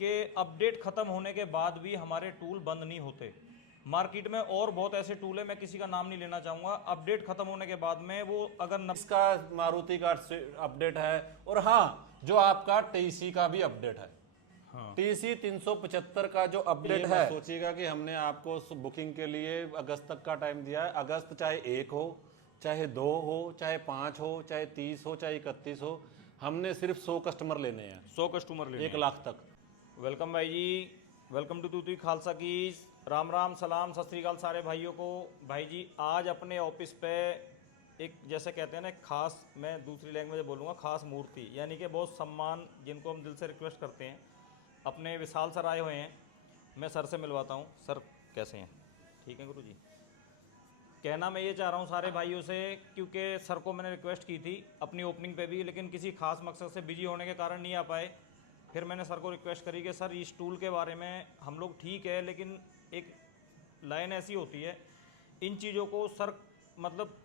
कि अपडेट ख़त्म होने के बाद भी हमारे टूल बंद नहीं होते। मार्केट में और बहुत ऐसे टूल है, मैं किसी का नाम नहीं लेना चाहूँगा, अपडेट ख़त्म होने के बाद में वो अगर इसका मारुति का अपडेट है। और हाँ, जो आपका टीसी का भी अपडेट है। हाँ टीसी 375 का जो अपडेट है, सोचिएगा कि हमने आपको बुकिंग के लिए अगस्त तक का टाइम दिया है। अगस्त चाहे 1 हो, चाहे 2 हो, चाहे 5 हो, चाहे 30 हो, चाहे 31 हो, हमने सिर्फ 100 कस्टमर लेने हैं। 100 कस्टमर लेने 1 लाख तक। वेलकम भाई जी, वेलकम टू तूतुई खालसा की। राम राम, सलाम, सत श्री अकाल सारे भाइयों को। भाई जी आज अपने ऑफिस पे एक, जैसे कहते हैं ना, खास, मैं दूसरी लैंग्वेज में बोलूँगा, खास मूर्ति, यानी कि बहुत सम्मान, जिनको हम दिल से रिक्वेस्ट करते हैं, अपने विशाल सर आए हुए हैं। मैं सर से मिलवाता हूँ। सर कैसे हैं? ठीक है गुरु जी। कहना मैं ये चाह रहा हूँ सारे भाइयों से, क्योंकि सर को मैंने रिक्वेस्ट की थी अपनी ओपनिंग पे भी, लेकिन किसी खास मकसद से बिजी होने के कारण नहीं आ पाए। फिर मैंने सर को रिक्वेस्ट करी कि सर इस टूल के बारे में हम लोग ठीक है, लेकिन एक लाइन ऐसी होती है, इन चीज़ों को सर मतलब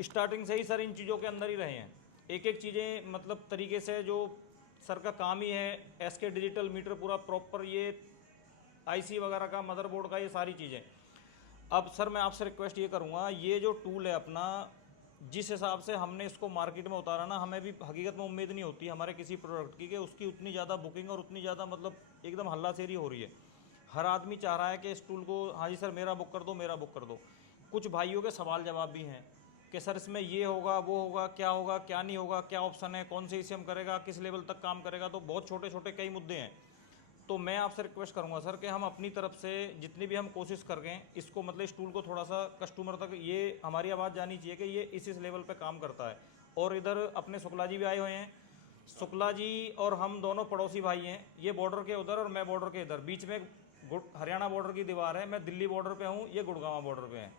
स्टार्टिंग से ही सर इन चीज़ों के अंदर ही रहे हैं। एक एक चीज़ें मतलब तरीके से, जो सर का काम ही है, एसके डिजिटल मीटर पूरा प्रॉपर, ये आईसी वगैरह का, मदरबोर्ड का, ये सारी चीज़ें। अब सर मैं आपसे रिक्वेस्ट ये करूँगा, ये जो टूल है अपना, जिस हिसाब से हमने इसको मार्केट में उतारा ना, हमें भी हकीकत में उम्मीद नहीं होती हमारे किसी प्रोडक्ट की कि उसकी उतनी ज़्यादा बुकिंग और उतनी ज़्यादा मतलब एकदम हल्लाशेरी हो रही है। हर आदमी चाह रहा है कि इस टूल को, हाँ जी सर मेरा बुक कर दो, मेरा बुक कर दो। कुछ भाइयों के सवाल जवाब भी हैं कि सर इसमें ये होगा, वो होगा, क्या नहीं होगा, क्या ऑप्शन है, कौन से इसे हम करेगा, किस लेवल तक काम करेगा, तो बहुत छोटे छोटे कई मुद्दे हैं। तो मैं आपसे रिक्वेस्ट करूंगा सर कि हम अपनी तरफ से जितनी भी हम कोशिश कर गए इसको, मतलब इस टूल को थोड़ा सा कस्टमर तक ये हमारी आवाज़ जानी चाहिए कि ये इस लेवल पे काम करता है। और इधर अपने शुक्ला जी भी आए हुए हैं। शुक्ला जी और हम दोनों पड़ोसी भाई हैं, ये बॉर्डर के उधर और मैं बॉर्डर के इधर, बीच में हरियाणा बॉर्डर की दीवार है, मैं दिल्ली बॉर्डर पे हूँ, ये गुड़गांव बॉर्डर पे हैं।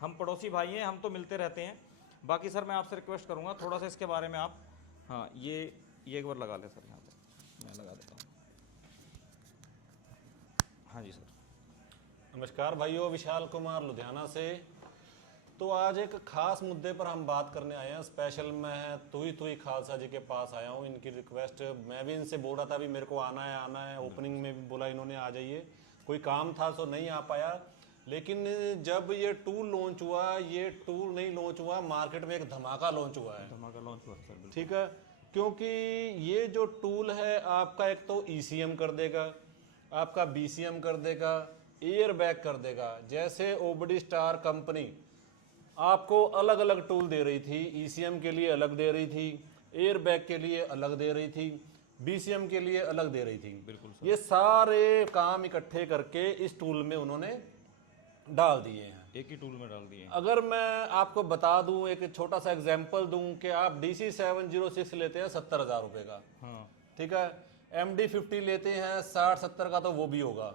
हम पड़ोसी भाई हैं, हम तो मिलते रहते हैं। बाकी सर मैं आपसे रिक्वेस्ट करूँगा थोड़ा सा इसके बारे में आप, हाँ ये एक बार लगा लें सर, यहाँ पर मैं लगा देता हूँ। हाँ जी सर। नमस्कार भाइयों, विशाल कुमार लुधियाना से। तो आज एक खास मुद्दे पर हम बात करने आए हैं। स्पेशल मैं तूतुई खालसा जी के पास आया हूँ। इनकी रिक्वेस्ट, मैं भी इनसे बोल रहा था अभी मेरे को आना है। ओपनिंग में भी बोला इन्होंने आ जाइए, कोई काम था तो नहीं आ पाया। लेकिन जब ये टूल लॉन्च हुआ, ये टूल नहीं लॉन्च हुआ, मार्केट में एक धमाका लॉन्च हुआ है। धमाका लॉन्च हुआ सर, ठीक है, क्योंकि ये जो टूल है आपका एक तो ईसीएम कर देगा, आपका बीसीएम कर देगा, एयर बैग कर देगा। जैसे ओबडी स्टार कंपनी आपको अलग अलग टूल दे रही थी, ईसीएम के लिए अलग दे रही थी, एयर बैग के लिए अलग दे रही थी, बीसीएम के लिए अलग दे रही थी। बिल्कुल सर। ये सारे काम इकट्ठे करके इस टूल में उन्होंने डाल दिए हैं, एक ही टूल में डाल दिए। अगर मैं आपको बता दूं, एक छोटा सा एग्जांपल दूं कि आप DC 706 लेते हैं 70,000 रुपए का, हाँ ठीक है, MD 50 लेते हैं 60-70 का, तो वो भी होगा,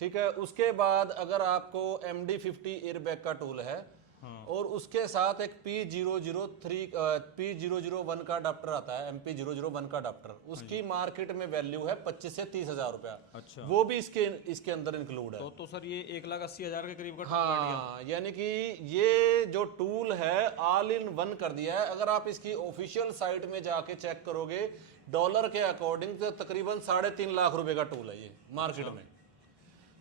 ठीक है। उसके बाद अगर आपको MD 50 एयरबैग का टूल है, हाँ। और उसके साथ एक P001 का अडाप्टर आता है, MP001 का अडाप्टर, उसकी मार्केट में वैल्यू है 25 से 30,000 रुपया। अच्छा। वो भी इसके अंदर इंक्लूड है। तो सर ये 1,80,000 के करीब का टूल बैठ गया। हाँ, यानी कि ये जो टूल है ऑल इन वन कर दिया है। अगर आप इसकी ऑफिशियल साइट में जाके चेक करोगे, डॉलर के अकॉर्डिंग तो तकरीबन 3.5 लाख रुपए का टूल है ये मार्केट में।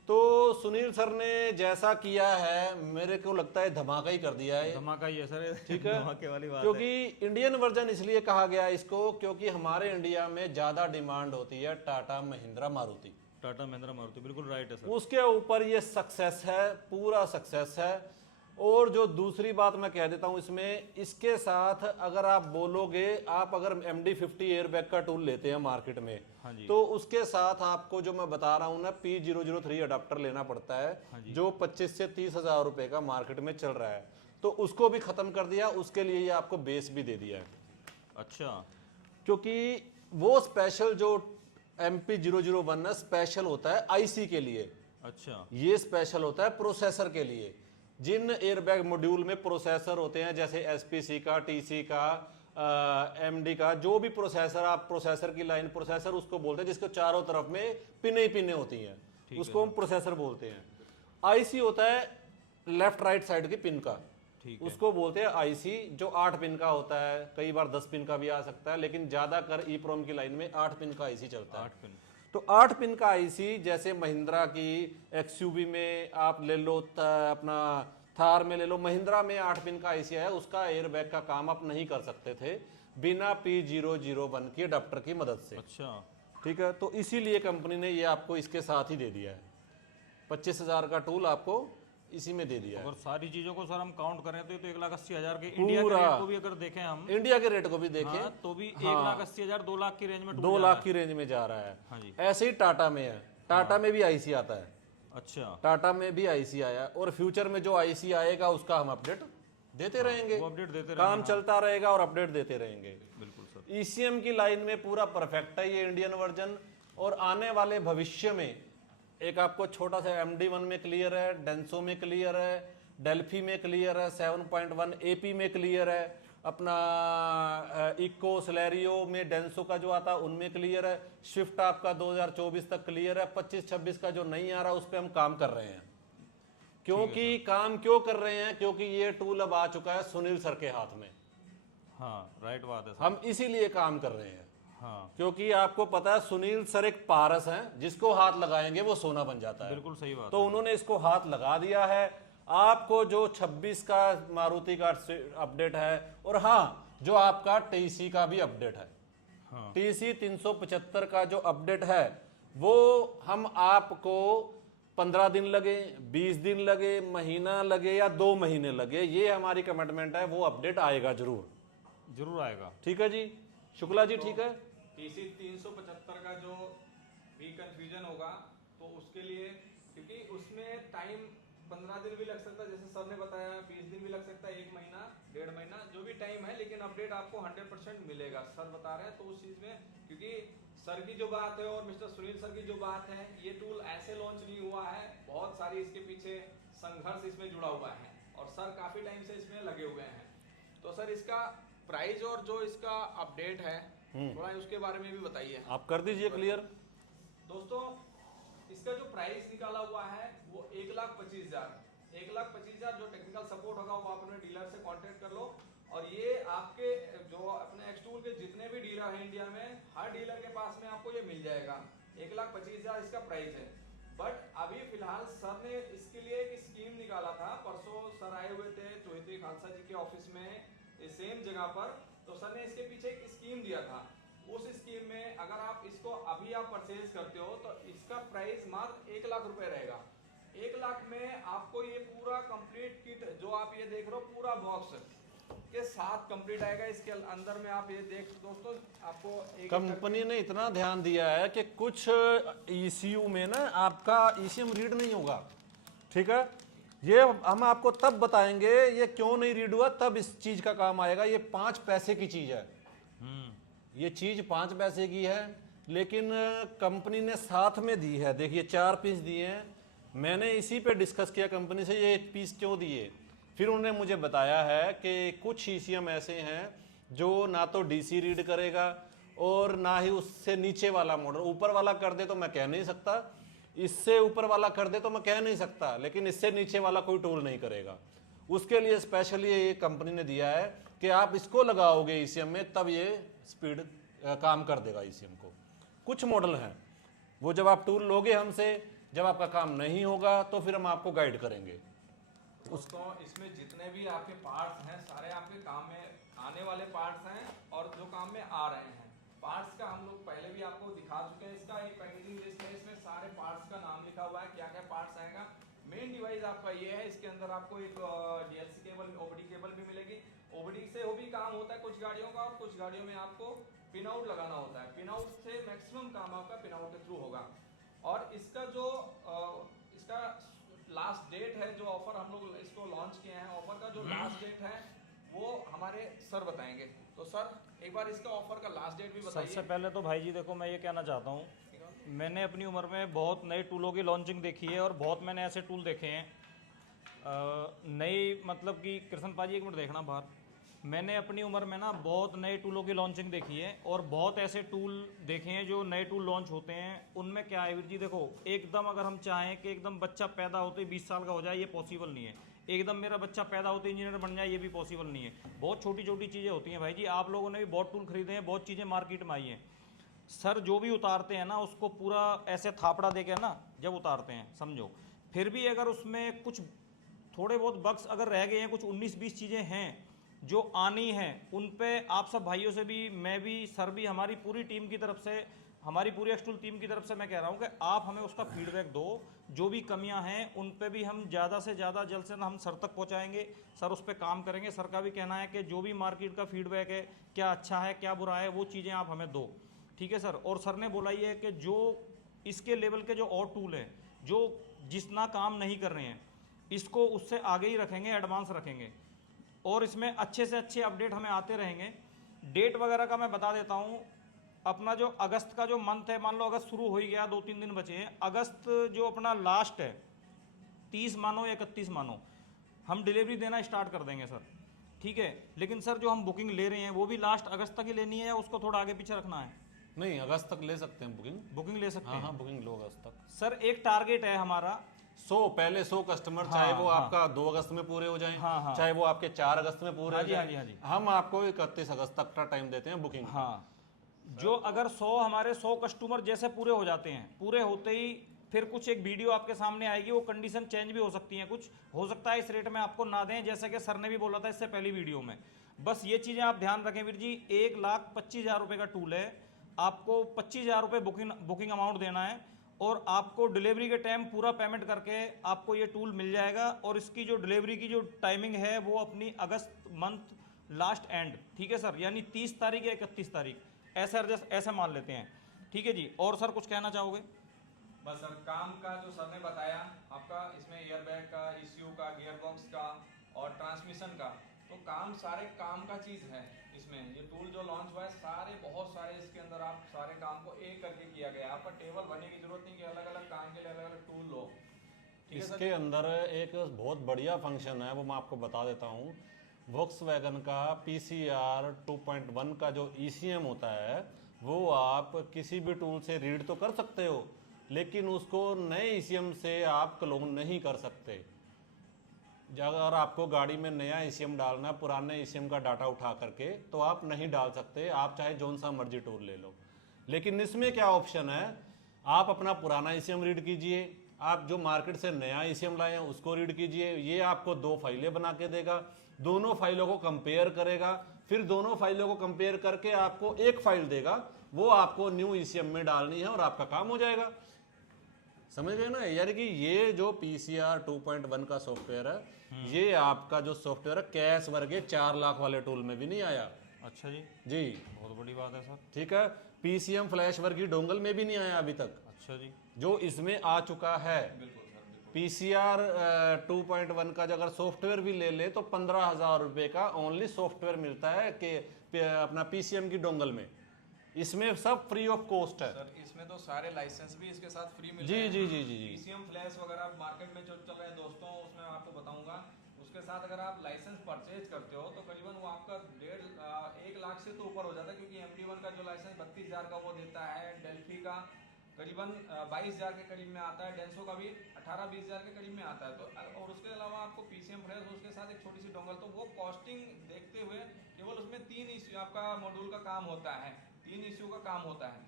तो सुनील सर ने जैसा किया है, मेरे को लगता है धमाका ही कर दिया है। धमाका ही है सर, ठीक है, धमाके वाली बात है। क्योंकि इंडियन वर्जन इसलिए कहा गया इसको, क्योंकि हमारे इंडिया में ज्यादा डिमांड होती है टाटा महिंद्रा मारुति। टाटा महिंद्रा मारुति, बिल्कुल राइट है सर। उसके ऊपर ये सक्सेस है, पूरा सक्सेस है। और जो दूसरी बात मैं कह देता हूं इसमें, इसके साथ अगर आप बोलोगे, आप अगर MD 50 एयरबैग का टूल लेते हैं मार्केट में, हाँ जी। तो उसके साथ आपको जो मैं बता रहा हूं ना, P003 अडाप्टर लेना पड़ता है, हाँ जी। जो 25 से 30,000 रुपए का मार्केट में चल रहा है। तो उसको भी खत्म कर दिया, उसके लिए ये आपको बेस भी दे दिया है। अच्छा। क्योंकि वो स्पेशल जो MP001 है, स्पेशल होता है आईसी के लिए। अच्छा। ये स्पेशल होता है प्रोसेसर के लिए। जिन एयरबैग मॉड्यूल में प्रोसेसर होते हैं, जैसे SPC का, TC का, MD का, जो भी प्रोसेसर, आप प्रोसेसर की लाइन, प्रोसेसर उसको बोलते हैं जिसको चारों तरफ में पिने ही पिने होती हैं, उसको हम प्रोसेसर बोलते हैं। आईसी होता है लेफ्ट राइट साइड की पिन का, उसको बोलते हैं आईसी, जो 8 पिन का होता है, कई बार 10 पिन का भी आ सकता है, लेकिन ज्यादातर EEPROM की लाइन में 8 पिन का आईसी चलता है। 8 पिन। तो 8 पिन का आईसी, जैसे महिंद्रा की एक्सयूवी में आप ले लो, अपना थार में ले लो, महिंद्रा में 8 पिन का आईसी आया, उसका एयरबैग का काम आप नहीं कर सकते थे बिना P001 की अडाप्टर की मदद से। अच्छा, ठीक है, तो इसीलिए कंपनी ने ये आपको इसके साथ ही दे दिया है। 25,000 का टूल आपको इसी में दे दिया है। अगर सारी चीजों को सर हम काउंट करें तो ये तो 1,80,000 के इंडिया के पूरा। रेट को भी अगर देखें हम, इंडिया के रेट को भी देखें, हाँ, तो भी 1,80,000 2 लाख की रेंज में 2 लाख की रेंज में जा रहा है। हाँ जी। ऐसे ही टाटा में है, टाटा में भी आईसी आता है, अच्छा, टाटा में भी आईसी आया, और फ्यूचर में जो आईसी आएगा उसका हम अपडेट देते रहेंगे, वो अपडेट देते काम चलता रहेगा और अपडेट देते रहेंगे। बिल्कुल सर। ईसीएम की लाइन में पूरा परफेक्ट है ये इंडियन वर्जन। और आने वाले भविष्य में एक आपको छोटा सा MD1 में क्लियर है, डेंसो में क्लियर है, डेल्फी में क्लियर है, 7.1 AP में क्लियर है, अपना इको स्लैरियो में डेंसो का जो आता है उनमें क्लियर है, स्विफ्ट आपका 2024 तक क्लियर है, 25-26 का जो नहीं आ रहा उस पर हम काम कर रहे हैं। क्योंकि काम क्यों कर रहे हैं? क्योंकि ये टूल अब आ चुका है सुनील सर के हाथ में। हाँ, राइट बात है सर। हम इसीलिए काम कर रहे हैं, हाँ, क्योंकि आपको पता है सुनील सर एक पारस हैं, जिसको हाथ लगाएंगे वो सोना बन जाता है। बिल्कुल सही बात तो उन्होंने इसको हाथ लगा दिया है। आपको जो 26 का मारुति का अपडेट है, और हाँ, जो आपका TC का भी अपडेट है, हाँ। TC 375 का जो अपडेट है वो हम आपको 15 दिन लगे, 20 दिन लगे, महीना लगे या 2 महीने लगे, ये हमारी कमिटमेंट है, वो अपडेट आएगा जरूर आएगा। ठीक है जी, शुक्ला जी, ठीक है। TC 375 का जो भी कंफ्यूजन होगा तो उसके लिए, क्योंकि उसमें टाइम 15 दिन भी लग सकता है, जैसे सर ने बताया 20 दिन भी लग सकता है, 1 महीना, 1.5 महीना, जो भी टाइम है, लेकिन अपडेट आपको 100% मिलेगा, सर बता रहे हैं। तो उस चीज में, क्योंकि सर की जो बात है और मिस्टर सुनील सर की जो बात है, ये टूल ऐसे लॉन्च नहीं हुआ है, बहुत सारी इसके पीछे संघर्ष इसमें जुड़ा हुआ है और सर काफी टाइम से इसमें लगे हुए हैं। तो सर इसका प्राइस और जो इसका अपडेट है थोड़ा उसके बारे में भी बताइए। आप कर दीजिए क्लियर। दोस्तों, इसका जो प्राइस निकाला हुआ है वो 1,25,000, 1,25,000 जो टेक्निकल सपोर्ट होगा वो आप अपने डीलर से कांटेक्ट कर लो। और ये आपके जो अपने एक्सटूल के जितने भी डीलर हैं इंडिया में, हर डीलर के पास में आपको ये मिल जाएगा। 1,25,000 इसका प्राइस है। बट अभी फिलहाल सर ने इसके लिए एक स्कीम निकाला था, परसों सर आए हुए थे चौधरी खालसा जी के ऑफिस में, सेम जगह पर। तो सर ने इसके पीछे एक स्कीम दिया था। उस स्कीम में अगर आप इसको अभी आप परचेज करते हो तो इसका प्राइस मात्र 1 लाख रुपए रहेगा। 1 लाख में आपको ये पूरा कंप्लीट किट जो आप ये देख रहे हो, पूरा बॉक्स के साथ कंप्लीट आएगा। इसके अंदर में आप ये देख दोस्तों, आपको एक कंपनी ने इतना ध्यान दिया है कि कुछ ECU में ना आपका ECM रीड नहीं होगा, ठीक है। ये हम आपको तब बताएंगे ये क्यों नहीं रीड हुआ, तब इस चीज का काम आएगा। ये 5 पैसे की चीज है, ये चीज 5 पैसे की है, लेकिन कंपनी ने साथ में दी है। देखिए 4 पीस दिए हैं, मैंने इसी पे डिस्कस किया कंपनी से ये पीस क्यों दिए। फिर उन्होंने मुझे बताया है कि कुछ ECM ऐसे हैं जो ना तो DC रीड करेगा और ना ही उससे नीचे वाला मॉडल। ऊपर वाला कर दे तो मैं कह नहीं सकता, इससे ऊपर वाला कर दे तो मैं कह नहीं सकता, लेकिन इससे नीचे वाला कोई टूल नहीं करेगा। उसके लिए स्पेशली ये कंपनी ने दिया है कि आप इसको लगाओगे ECM में, तब ये स्पीड काम कर देगा ECM को। कुछ मॉडल हैं वो जब आप टूल लोगे हमसे, जब आपका काम नहीं होगा तो फिर हम आपको गाइड करेंगे। दोस्तों, इसमें जितने भी आपके पार्ट्स हैं सारे आपके काम में आने वाले पार्ट्स हैं और जो काम में आ रहे हैं। पार्ट्स का हम लोग पहले भी आपको दिखा चुके हैं। इसका एक पैकेजिंग लिस्ट है, इसमें सारे पार्ट्स का नाम लिखा हुआ है, क्या क्या पार्ट्स आएगा। मेन डिवाइस आपका ये है, इसके अंदर आपको एक DLC केबल, OBD केबल भी मिलेगी। OBD से वो भी काम होता है कुछ गाड़ियों का, और कुछ गाड़ियों में आपको पिन आउट लगाना होता है। पिन आउट से मैक्सिमम काम आपका पिन आउट के थ्रू होगा। और इसका जो इसका लास्ट डेट है, जो ऑफर हम लोग इसको लॉन्च किए हैं, ऑफर का जो लास्ट डेट है वो हमारे सर बताएंगे। तो सर एक बार इसका ऑफर का लास्ट डेट भी बताइए। सबसे पहले तो भाई जी देखो, मैं ये कहना चाहता हूँ, मैंने अपनी उम्र में बहुत नए टूलों की लॉन्चिंग देखी है और बहुत मैंने ऐसे टूल देखे हैं नई, मतलब कि कृष्ण पाजी एक मिनट देखना बाहर। मैंने अपनी उम्र में ना बहुत नए टूलों की लॉन्चिंग देखी है और बहुत ऐसे टूल देखे हैं जो नए टूल लॉन्च होते हैं। उनमें क्या है वीर जी, देखो एकदम अगर हम चाहें कि एकदम बच्चा पैदा होते ही 20 साल का हो जाए, ये पॉसिबल नहीं है। एकदम मेरा बच्चा पैदा होते इंजीनियर बन जाए, ये भी पॉसिबल नहीं है। बहुत छोटी छोटी चीज़ें होती हैं भाई जी। आप लोगों ने भी बहुत टूल खरीदे हैं, बहुत चीज़ें मार्केट में आई हैं। सर जो भी उतारते हैं ना उसको पूरा ऐसे थापड़ा दे के ना जब उतारते हैं समझो, फिर भी अगर उसमें कुछ थोड़े बहुत बग्स अगर रह गए हैं, कुछ 19-20 चीज़ें हैं जो आनी हैं, उन पे आप सब भाइयों से भी, मैं भी, सर भी, हमारी पूरी टीम की तरफ से, हमारी पूरी एक्सटूल टीम की तरफ से मैं कह रहा हूँ कि आप हमें उसका फीडबैक दो। जो भी कमियां हैं उन पे भी हम ज़्यादा से ज़्यादा जल्द से जल्द हम सर तक पहुँचाएंगे, सर उस पर काम करेंगे। सर का भी कहना है कि जो भी मार्केट का फीडबैक है, क्या अच्छा है क्या बुरा है, वो चीज़ें आप हमें दो, ठीक है सर। और सर ने बोला ही है कि जो इसके लेवल के जो और टूल हैं जो जितना काम नहीं कर रहे हैं, इसको उससे आगे ही रखेंगे, एडवांस रखेंगे, और इसमें अच्छे से अच्छे अपडेट हमें आते रहेंगे। डेट वगैरह का मैं बता देता हूँ। अपना जो अगस्त का जो मंथ है, मान लो अगस्त शुरू हो ही गया, 2-3 दिन बचे हैं। अगस्त जो अपना लास्ट है, 30 मानो या 31 मानो, हम डिलीवरी देना स्टार्ट कर देंगे सर, ठीक है। लेकिन सर जो हम बुकिंग ले रहे हैं वो भी लास्ट अगस्त तक ही लेनी है या उसको थोड़ा आगे पीछे रखना है? नहीं, अगस्त तक ले सकते हैं बुकिंग। बुकिंग ले सकते हाँ हैं। हाँ, बुकिंग लो अगस्त तक। सर एक टारगेट है हमारा, 100 पहले 100 कस्टमर, हाँ, चाहे वो हाँ। आपका 2 अगस्त में पूरे हो जाएं, हाँ, हाँ। चाहे वो आपके 4 अगस्त में पूरे हाँ हो जी, हाँ जाएं, जी, हाँ जी। हम आपको 31 अगस्त तक का टाइम देते हैं बुकिंग का। हाँ, जो अगर 100 हमारे 100 कस्टमर जैसे पूरे हो जाते हैं, पूरे होते ही फिर कुछ एक वीडियो आपके सामने आएगी, वो कंडीशन चेंज भी हो सकती है, कुछ हो सकता है इस रेट में आपको ना दें, जैसे कि सर ने भी बोला था इससे पहली वीडियो में। बस ये चीज़ें आप ध्यान रखें वीर जी। 1,25,000 रुपये का टूल है, आपको 25,000 रुपये बुकिंग अमाउंट देना है, और आपको डिलीवरी के टाइम पूरा पेमेंट करके आपको ये टूल मिल जाएगा। और इसकी जो डिलीवरी की जो टाइमिंग है वो अपनी अगस्त मंथ लास्ट एंड, ठीक है सर, यानी 30 तारीख या 31 तारीख, ऐसे मान लेते हैं, ठीक है जी। और सर कुछ कहना चाहोगे? बस सर, काम का जो सर ने बताया आपका, इसमें एयरबैग का, ECU का, गियर बॉक्स का और ट्रांसमिशन का, तो काम सारे काम का चीज़ है इसमें। ये टूल जो लॉन्च हुआ है, सारे बहुत सारे इसके अंदर आप सारे काम को एक करके किया गया है। आपका टेबल बनने की जरूरत नहीं कि अलग अलग काम के लिए अलग अलग टूल लो, ठीक है सर। इसके अंदर एक बहुत बढ़िया फंक्शन है, वो मैं आपको बता देता हूँ। वॉक्सवैगन का PCR 2.1 का जो ECM होता है, वो आप किसी भी टूल से रीड तो कर सकते हो, लेकिन उसको नए ECM से आप क्लोन नहीं कर सकते। अगर आपको गाड़ी में नया ECM डालना, पुराने ECM का डाटा उठा करके, तो आप नहीं डाल सकते, आप चाहे जौन सा मर्जी टूल ले लो। लेकिन इसमें क्या ऑप्शन है, आप अपना पुराना ECM रीड कीजिए, आप जो मार्केट से नया ECM लाए हैं उसको रीड कीजिए, ये आपको 2 फाइलें बना के देगा, दोनों फाइलों को कंपेयर करेगा, फिर दोनों फाइलों को कंपेयर करके आपको एक फाइल देगा, वो आपको न्यू ECM में डालनी है और आपका काम हो जाएगा। समझ गए ना? यानी कि ये जो PCR 2.1 का सॉफ्टवेयर है, ये आपका जो सॉफ्टवेयर है कैश वर्गे 4 लाख वाले टूल में भी नहीं आया। अच्छा जी, जी, बहुत बड़ी बात है सर। ठीक है। PCM फ्लैश वर्गी डोंगल में भी नहीं आया अभी तक, अच्छा जी, जो इसमें आ चुका है। बिल्कुल सर, बिल्कुल। PCR 2.1 का अगर सॉफ्टवेयर भी ले ले तो 15,000 रुपये का ओनली सॉफ्टवेयर मिलता है कि अपना PCM की डोंगल में। इसमें सब फ्री ऑफ कॉस्ट है सर इसमें तो सारे लाइसेंस भी इसके साथ फ्री मिल जी रहे हैं। जी जी जी जी। PCM फ्लैश वगैरह मार्केट में जो चल रहे हैं दोस्तों, उसमें मैं आपको बताऊंगा, उसके साथ अगर आप लाइसेंस परचेज करते हो तो करीबन वो आपका 1 लाख से तो ऊपर हो जाता है, क्योंकि MD1 का जो लाइसेंस 32,000 का वो देता है, डेल्फी का करीबन 22,000 के करीब में आता है, डेंसो का भी 18-20,000 के करीब में आता है। तो और उसके अलावा आपको PCM फ्लैश, उसके साथ एक छोटी सी डोंगल, तो वो कॉस्टिंग देखते हुए केवल उसमें 3 इश्यू आपका मॉड्यूल का काम होता है, 3 इश्यू का काम होता है।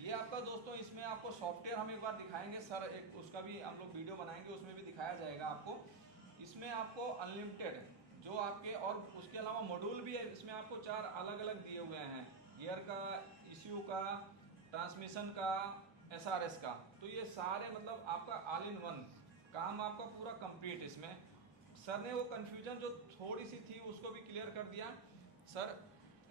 ये आपका दोस्तों, इसमें आपको सॉफ्टवेयर हम एक बार दिखाएंगे सर, एक उसका भी हम लोग वीडियो बनाएंगे, उसमें भी दिखाया जाएगा आपको। इसमें आपको अनलिमिटेड जो आपके, और उसके अलावा मॉड्यूल भी है, इसमें आपको 4 अलग अलग दिए हुए हैं, गियर का, ECU का, ट्रांसमिशन का, SRS का। तो ये सारे मतलब आपका ऑल इन वन काम आपका पूरा कंप्लीट। इसमें सर ने वो कन्फ्यूजन जो थोड़ी सी थी उसको भी क्लियर कर दिया। सर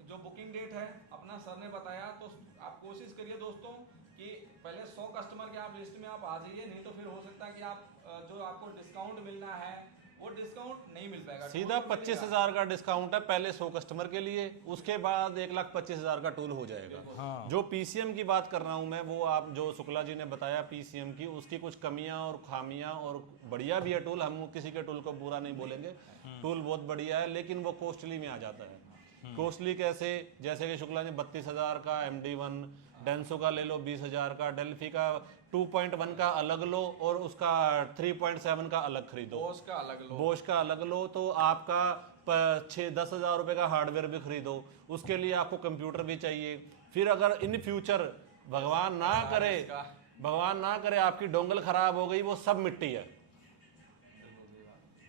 जो बुकिंग डेट है अपना सर ने बताया, तो आप कोशिश करिए दोस्तों कि पहले 100 कस्टमर के आप लिस्ट में आप आ जाइए, नहीं तो फिर हो सकता है कि आप जो आपको डिस्काउंट मिलना है वो डिस्काउंट नहीं मिल पाएगा। सीधा 25,000 का डिस्काउंट है पहले 100 कस्टमर के लिए, उसके बाद 1,25,000 का टूल हो जाएगा। हाँ। जो PCM की बात कर रहा हूं मैं, वो आप जो शुक्ला जी ने बताया PCM की, उसकी कुछ कमियां और खामियां, और बढ़िया भी है टूल, हम किसी के टूल को बुरा नहीं बोलेंगे, टूल बहुत बढ़िया है, लेकिन वो कॉस्टली में आ जाता है। कॉस्टली कैसे? जैसे कि शुक्ला ने 32,000 का MD1, डेंसो का ले लो 20,000 का, डेल्फी का 2.1 का अलग लो और उसका 3.7 का अलग खरीदो, बोस का अलग लो, बोश का अलग लो, तो आपका 6-10,000 रुपये का हार्डवेयर भी खरीदो, उसके लिए आपको कंप्यूटर भी चाहिए। फिर अगर इन फ्यूचर भगवान ना करे, भगवान ना करे आपकी डोंगल खराब हो गई, वो सब मिट्टी है।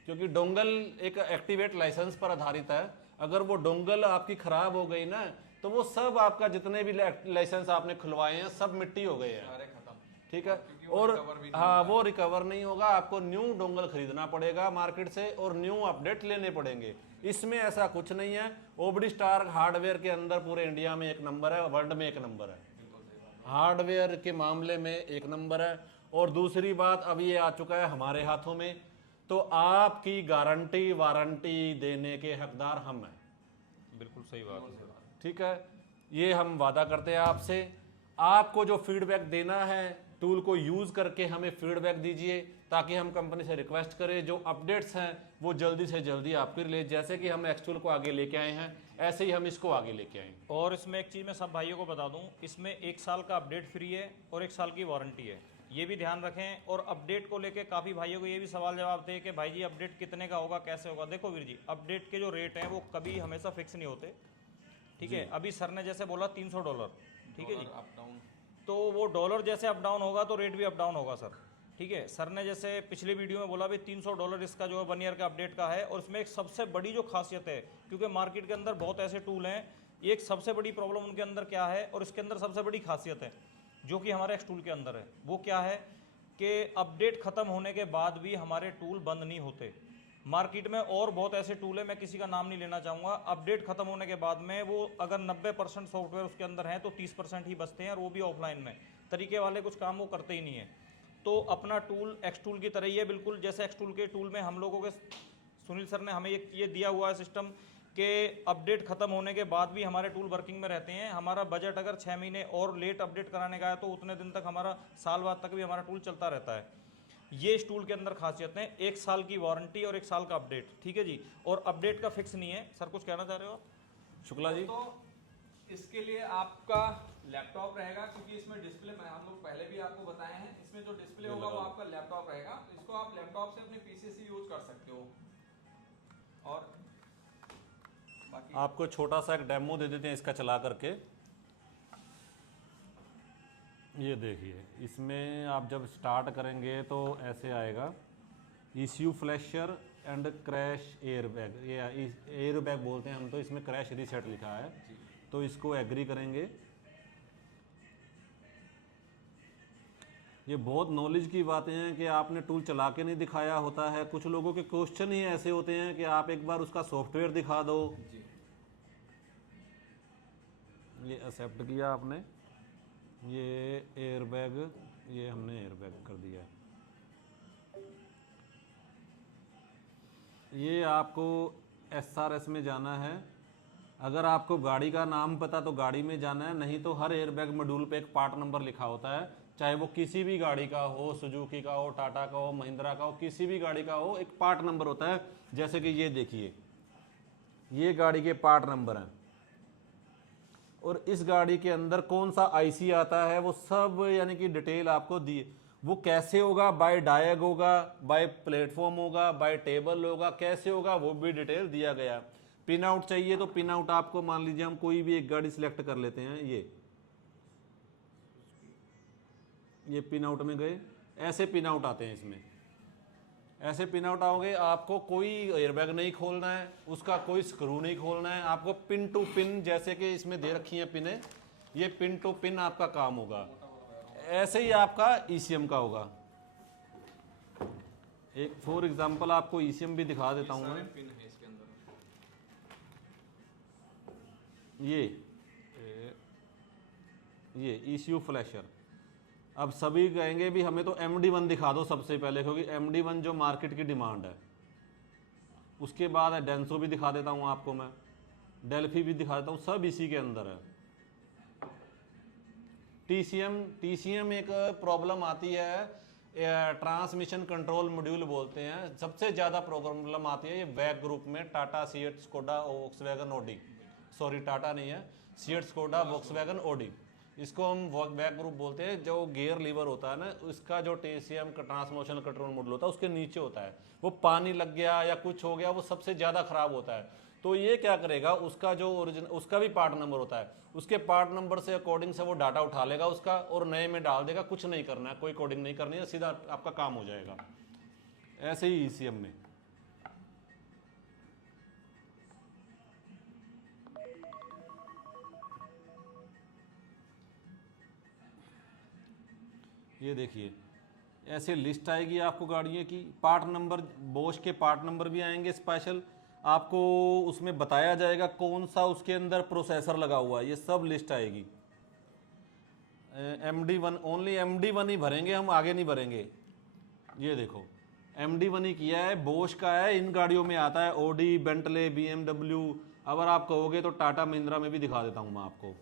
क्योंकि डोंगल एक एक्टिवेट लाइसेंस पर आधारित है। अगर वो डोंगल आपकी खराब हो गई ना, तो वो सब आपका जितने भी लाइसेंस आपने खुलवाए हैं सब मिट्टी हो गए हैं, सारे खत्म। ठीक है। क्योंकि वो और recover भी नहीं हाँ, वो रिकवर नहीं होगा, आपको न्यू डोंगल खरीदना पड़ेगा मार्केट से और न्यू अपडेट लेने पड़ेंगे। इसमें ऐसा कुछ नहीं है। ओबडी स्टार हार्डवेयर के अंदर पूरे इंडिया में एक नंबर है, वर्ल्ड में एक नंबर है, हार्डवेयर के मामले में एक नंबर है। और दूसरी बात, अब ये आ चुका है हमारे हाथों में, तो आपकी गारंटी वारंटी देने के हकदार हम हैं। बिल्कुल सही बात है। ठीक है, ये हम वादा करते हैं आपसे। आपको जो फीडबैक देना है, टूल को यूज़ करके हमें फीडबैक दीजिए, ताकि हम कंपनी से रिक्वेस्ट करें जो अपडेट्स हैं वो जल्दी से जल्दी आपके लिए, जैसे कि हम एक्चुअल को आगे लेके आए हैं ऐसे ही हम इसको आगे लेके आएंगे। और इसमें एक चीज़ मैं सब भाइयों को बता दूं, इसमें 1 साल का अपडेट फ्री है और 1 साल की वारंटी है, ये भी ध्यान रखें। और अपडेट को लेके काफ़ी भाइयों को ये भी सवाल जवाब थे कि भाई जी अपडेट कितने का होगा, कैसे होगा। देखो वीर जी, अपडेट के जो रेट हैं वो कभी हमेशा फिक्स नहीं होते, ठीक है। अभी सर ने जैसे बोला $300, ठीक है जी, अप डाउन। तो वो डॉलर जैसे अप डाउन होगा तो रेट भी अप डाउन होगा सर, ठीक है। सर ने जैसे पिछले वीडियो में बोला भी $300 इसका जो है 1 ईयर का अपडेट का है। और इसमें एक सबसे बड़ी जो खासियत है, क्योंकि मार्केट के अंदर बहुत ऐसे टूल हैं, एक सबसे बड़ी प्रॉब्लम उनके अंदर क्या है और इसके अंदर सबसे बड़ी खासियत है जो कि हमारे एक्स टूल के अंदर है, वो क्या है कि अपडेट ख़त्म होने के बाद भी हमारे टूल बंद नहीं होते। मार्केट में और बहुत ऐसे टूल है, मैं किसी का नाम नहीं लेना चाहूँगा, अपडेट खत्म होने के बाद में वो अगर 90% सॉफ्टवेयर उसके अंदर हैं तो 30% ही बचते हैं, और वो भी ऑफलाइन में। तरीके वाले कुछ काम वो करते ही नहीं है। तो अपना टूल एक्स टूल की तरह ही है बिल्कुल, जैसे एक्स टूल के टूल में हम लोगों के सुनील सर ने हमें ये दिया हुआ है सिस्टम कि अपडेट खत्म होने के बाद भी हमारे टूल वर्किंग में रहते हैं। हमारा बजट अगर 6 महीने और लेट अपडेट कराने का है तो उतने दिन तक हमारा, साल बाद तक भी हमारा टूल चलता रहता है। ये इस टूल के अंदर खासियत है, 1 साल की वारंटी और 1 साल का अपडेट, ठीक है जी। और अपडेट का फिक्स नहीं है। सर कुछ कहना चाह रहे हो आप? शुक्ला जी। तो इसके लिए आपका लैपटॉप रहेगा, क्योंकि इसमें डिस्प्ले में हम लोग पहले भी आपको बताए हैं, इसमें जो डिस्प्ले होगा वो आपका लैपटॉप रहेगा। तो इसको आप लैपटॉप से अपने पीसी से यूज कर सकते हो। और बाकी आपको छोटा सा एक डेमो दे देते हैं इसका चला करके। ये देखिए, इसमें आप जब स्टार्ट करेंगे तो ऐसे आएगा, ECU flasher and crash airbag, ये एयरबैग बोलते हैं हम, तो इसमें क्रैश रीसेट लिखा है, तो इसको एग्री करेंगे। ये बहुत नॉलेज की बातें हैं कि आपने टूल चला के नहीं दिखाया होता है। कुछ लोगों के क्वेश्चन ही ऐसे होते हैं कि आप एक बार उसका सॉफ्टवेयर दिखा दो। जी, ये एक्सेप्ट किया आपने, ये एयरबैग, ये हमने एयरबैग कर दिया। ये आपको एसआरएस में जाना है। अगर आपको गाड़ी का नाम पता तो गाड़ी में जाना है, नहीं तो हर एयरबैग मॉड्यूल पे एक पार्ट नंबर लिखा होता है, चाहे वो किसी भी गाड़ी का हो, सुजुकी का हो, टाटा का हो, महिंद्रा का हो, किसी भी गाड़ी का हो, एक पार्ट नंबर होता है। जैसे कि ये देखिए, ये गाड़ी के पार्ट नंबर हैं, और इस गाड़ी के अंदर कौन सा आईसी आता है वो सब यानी कि डिटेल आपको दी। वो कैसे होगा, बाय डायग होगा, बाय प्लेटफॉर्म होगा, बाय टेबल होगा, कैसे होगा वो भी डिटेल दिया गया। पिन आउट चाहिए तो पिन आउट आपको, मान लीजिए हम कोई भी एक गाड़ी सिलेक्ट कर लेते हैं, ये पिन आउट में गए, ऐसे पिन आउट आते हैं इसमें, ऐसे पिन आउट आओगे। आपको कोई एयरबैग नहीं खोलना है, उसका कोई स्क्रू नहीं खोलना है, आपको पिन टू पिन, जैसे कि इसमें दे रखी है पिने, ये पिन टू पिन आपका काम होगा। ऐसे ही आपका ईसीएम का होगा। एक फॉर एग्जांपल आपको ईसीएम भी दिखा देता हूँ मैं। पिन है इसके अंदर। ये ईसीयू फ्लैशर। अब सभी कहेंगे भी हमें तो MD1 दिखा दो सबसे पहले, क्योंकि MD1 जो मार्केट की डिमांड है। उसके बाद डेंसो भी दिखा देता हूँ आपको मैं, डेल्फी भी दिखा देता हूँ, सब इसी के अंदर है। TCM एक प्रॉब्लम आती है, ट्रांसमिशन कंट्रोल मॉड्यूल बोलते हैं, सबसे ज़्यादा प्रॉब्लम आती है ये वैग ग्रुप में, Tata, CEAT, Skoda, Volkswagen, Audi, sorry Tata नहीं है, सीएट, स्कोडा, वॉक्सवैगन, ऑडी, इसको हम वैग ग्रुप बोलते हैं। जो गियर लीवर होता है ना, उसका जो TCM का ट्रांसमिशन कंट्रोल मॉड्यूल होता है उसके नीचे होता है। वो पानी लग गया या कुछ हो गया, वो सबसे ज़्यादा खराब होता है। तो ये क्या करेगा, उसका जो ओरिजिन उसका भी पार्ट नंबर होता है, उसके पार्ट नंबर से अकॉर्डिंग से वो डाटा उठा लेगा उसका और नए में डाल देगा। कुछ नहीं करना है, कोई कोडिंग नहीं करनी है, सीधा आपका काम हो जाएगा। ऐसे ही ईसीएम में ये देखिए ऐसे लिस्ट आएगी आपको गाड़ियों की, पार्ट नंबर, बोश के पार्ट नंबर भी आएंगे स्पेशल, आपको उसमें बताया जाएगा कौन सा उसके अंदर प्रोसेसर लगा हुआ है, ये सब लिस्ट आएगी। MD1 ओनली MD1 ही भरेंगे हम, आगे नहीं भरेंगे। ये देखो MD1 ही किया है, बोश का है, इन गाड़ियों में आता है, ओडी, बेंटले, BMW। अगर आप कहोगे तो टाटा महिंद्रा में भी दिखा देता हूँ मैं आपको।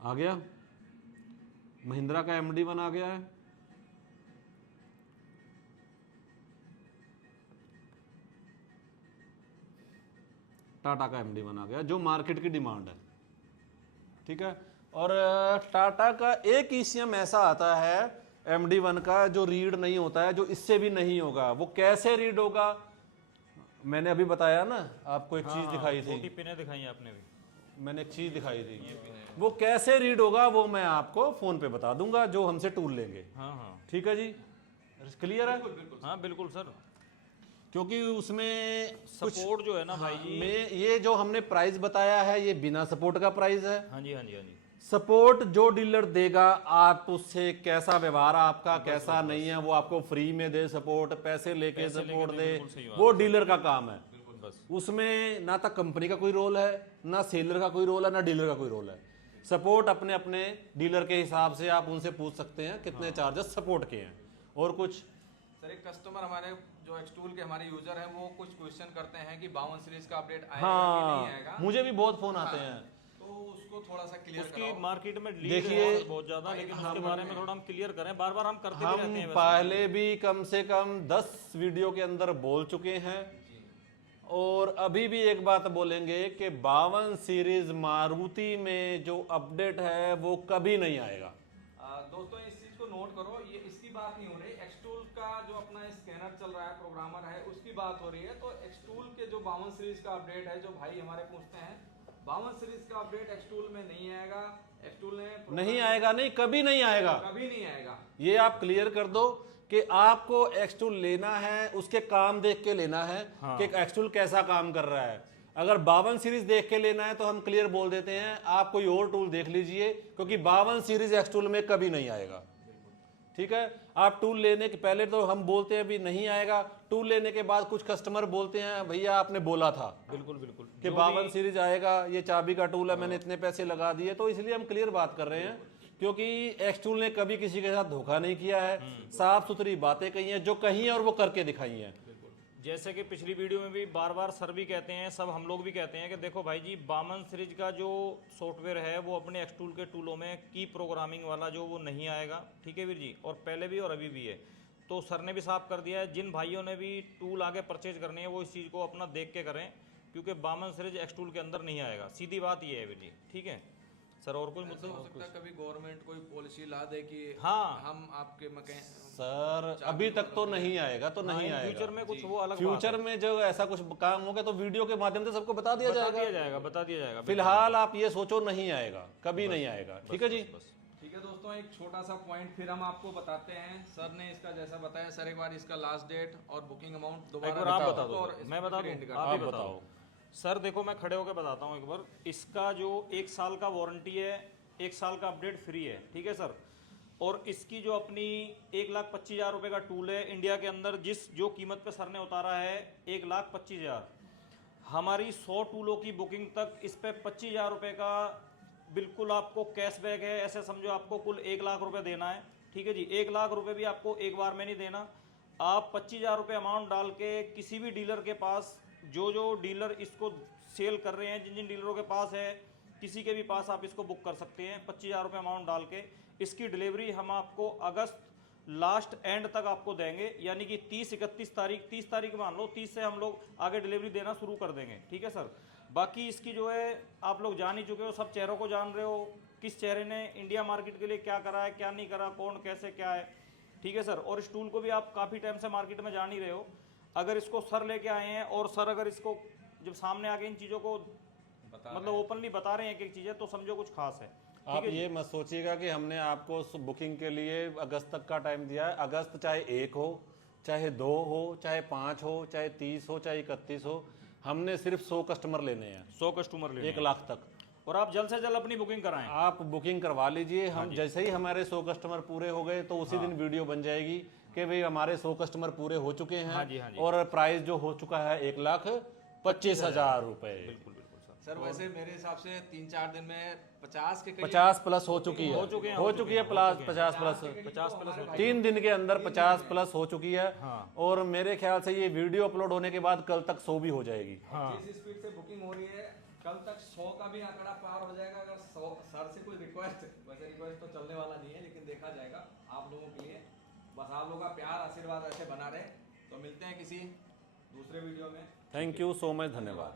आ गया, महिंद्रा का MD1 आ गया है, टाटा का MD1 आ गया, जो मार्केट की डिमांड है, ठीक है। और टाटा का एक ईसीएम ऐसा आता है MD1 का जो रीड नहीं होता है, जो इससे भी नहीं होगा। वो कैसे रीड होगा, मैंने अभी बताया ना आपको, एक चीज दिखाई थी, छोटी पिनें दिखाई आपने भी, मैंने एक चीज दिखाई थी, वो कैसे रीड होगा वो मैं आपको फोन पे बता दूंगा, जो हमसे टूल लेंगे। हाँ हाँ ठीक है जी, क्लियर है। हाँ बिल्कुल सर। क्योंकि उसमें सपोर्ट जो है ना भाई जी, में ये जो हमने प्राइस बताया है ये बिना सपोर्ट का प्राइस है। हाँ जी हाँ जी हाँ जी, सपोर्ट जो डीलर देगा, आप उससे कैसा व्यवहार आपका कैसा नहीं है, वो आपको फ्री में दे सपोर्ट, पैसे लेके सपोर्ट दे, बिल्कुल सही बात वो डीलर का काम है। बस उसमें ना तो कंपनी का कोई रोल है, ना सेलर का कोई रोल है, ना डीलर का कोई रोल है। सपोर्ट अपने अपने डीलर के हिसाब से आप उनसे पूछ सकते हैं कितने चार्जेस सपोर्ट के हैं। और कुछ सर, एक कस्टमर हमारे जो एक्सटूल के हमारे यूजर हैं वो कुछ क्वेश्चन करते हैं कि 52 सीरीज का अपडेट आएगा कि नहीं आएगा। हाँ, मुझे भी बहुत फोन आते हैं, तो उसको थोड़ा सा क्लियर उसकी मार्केट में लीड देखिए, है बहुत ज्यादा, लेकिन उसके बारे में थोड़ा हम क्लियर करें, बार बार हम करते भी रहते हम हैं वैसे। पहले भी कम से कम 10 वीडियो के अंदर बोल चुके हैं और अभी भी एक बात बोलेंगे कि 52 सीरीज मारुति में जो अपडेट है वो कभी नहीं आएगा। दोस्तों इस चीज को नोट करो, ये इसकी बात नहीं हो रही, एक्सटूल का जो अपना स्कैनर चल रहा है, प्रोग्रामर है, उसकी बात हो रही है। तो एक्सटूल के जो 52 सीरीज का अपडेट है, जो भाई हमारे पूछते हैं, 52 सीरीज का अपडेट एक्सटूल में नहीं आएगा। एक्सटूल ने नहीं आएगा, नहीं कभी नहीं आएगा, कभी नहीं आएगा। ये आप क्लियर कर दो कि आपको एक्सटूल लेना है उसके काम देख के लेना है। हाँ। कि एक्सटूल कैसा काम कर रहा है। अगर 52 सीरीज देख के लेना है तो हम क्लियर बोल देते हैं, आप कोई और टूल देख लीजिए, क्योंकि 52 सीरीज एक्सटूल में कभी नहीं आएगा। ठीक है, आप टूल लेने के पहले तो हम बोलते हैं भी नहीं आएगा, टूल लेने के बाद कुछ कस्टमर बोलते हैं भैया आपने बोला था बिल्कुल बिल्कुल कि 52 सीरीज आएगा, ये चाबी का टूल है, मैंने इतने पैसे लगा दिए। तो इसलिए हम क्लियर बात कर रहे हैं, क्योंकि एक्सटूल ने कभी किसी के साथ धोखा नहीं किया है, साफ सुथरी बातें कही हैं, जो कही हैं और वो करके दिखाई हैं। जैसे कि पिछली वीडियो में भी बार बार सर भी कहते हैं, सब हम लोग भी कहते हैं कि देखो भाई जी 52 सीरीज का जो सॉफ्टवेयर है वो अपने एक्सटूल के टूलों में की प्रोग्रामिंग वाला जो वो नहीं आएगा। ठीक है वीर जी, और पहले भी और अभी भी है। तो सर ने भी साफ कर दिया है, जिन भाइयों ने भी टूल आगे परचेज करनी है वो इस चीज़ को अपना देख के करें, क्योंकि 52 सीरीज एक्सटूल के अंदर नहीं आएगा, सीधी बात ये है वीर जी। ठीक है सर, और कुछ मुद्दे हो सकता है कभी गवर्नमेंट कोई पॉलिसी ला दे कि हाँ। हम आपके सर अभी तक तो नहीं आएगा, तो नहीं आएगा। फ्यूचर में कुछ वो अलग फ्यूचर में जो ऐसा कुछ काम होगा तो वीडियो के माध्यम से सबको बता दिया जाएगा। बता दिया जाएगा। फिलहाल आप ये सोचो नहीं आएगा, कभी नहीं आएगा। ठीक है जी, ठीक है दोस्तों, एक छोटा सा पॉइंट फिर हम आपको बताते हैं। सर ने इसका जैसा बताया, सर एक बार इसका लास्ट डेट और बुकिंग अमाउंट एक दोबारा बार आप बता दो, और मैं बता दूं, आप ही बताओ। सर देखो मैं खड़े होकर बताता हूँ एक बार, इसका जो 1 साल का वारंटी है, 1 साल का अपडेट फ्री है। ठीक है सर, और इसकी जो अपनी 1,25,000 रुपये का टूल है, इंडिया के अंदर जो कीमत पे सर ने उतारा है 1,25,000, हमारी 100 टूलों की बुकिंग तक इस पे 25,000 रुपये का बिल्कुल आपको कैशबैक है। ऐसे समझो आपको कुल 1 लाख रुपये देना है। ठीक है जी, 1 लाख रुपये भी आपको एक बार में नहीं देना, आप 25,000 रुपये अमाउंट डाल के किसी भी डीलर के पास, जो डीलर इसको सेल कर रहे हैं, जिन डीलरों के पास है, किसी के भी पास आप इसको बुक कर सकते हैं 25,000 रुपये अमाउंट डाल के। इसकी डिलीवरी हम आपको अगस्त लास्ट एंड तक आपको देंगे, यानी कि 30 तारीख मान लो, 30 से हम लोग आगे डिलीवरी देना शुरू कर देंगे। ठीक है सर, बाकी इसकी जो है आप लोग जान ही चुके हो, सब चेहरों को जान रहे हो, किस चेहरे ने इंडिया मार्केट के लिए क्या करा है, क्या नहीं करा, कौन कैसे क्या है। ठीक है सर। और इस टूल को भी आप काफ़ी टाइम से मार्केट में जान ही रहे हो। अगर इसको सर लेके आए हैं और सर अगर इसको जब सामने आके इन चीज़ों को मतलब ओपनली बता रहे हैं एक एक चीज़ें, तो समझो कुछ खास है। आप ये मत सोचिएगा कि हमने आपको बुकिंग के लिए अगस्त तक का टाइम दिया है। अगस्त चाहे 1 हो, चाहे 2 हो, चाहे 5 हो, चाहे 30 हो, चाहे 31 हो, हमने सिर्फ 100 कस्टमर लेने हैं। 100 कस्टमर ले 1 लाख तक। और आप जल्द से जल्द अपनी बुकिंग कराएं। आप बुकिंग करवा लीजिए। हम जैसे ही हमारे 100 कस्टमर पूरे हो गए तो उसी दिन वीडियो बन जाएगी कि भाई हमारे 100 कस्टमर पूरे हो चुके हैं। हाँ जी, हाँ जी। और प्राइस जो हो चुका है 1,25,000 रुपए। बिल्कुल बिल्कुल सर। सर वैसे मेरे हिसाब से 3-4 दिन में 50 के करीब 50 प्लस हो चुकी है। हो चुके हैं, हो चुकी है प्लस 50 प्लस। 50 प्लस 3 दिन के अंदर 50 प्लस हो चुकी है। हाँ। और मेरे ख्याल से ये वीडियो अपलोड होने के बाद कल तक 100 भी हो जाएगी। हाँ। जिस स्पीड से बुकिंग हो रही है कल तक 100 का भी आंकड़ा पार हो जाएगा। अगर 100 सर से कोई रिक्वेस्ट, वैसे रिक्वेस्ट तो चलने वाला नहीं है, लेकिन देखा जाएगा आप लोगों के लिए। बस आप लोगों का प्यार आशीर्वाद ऐसे बना रहे। तो मिलते हैं किसी दूसरे वीडियो में। थैंक यू सो मच, धन्यवाद।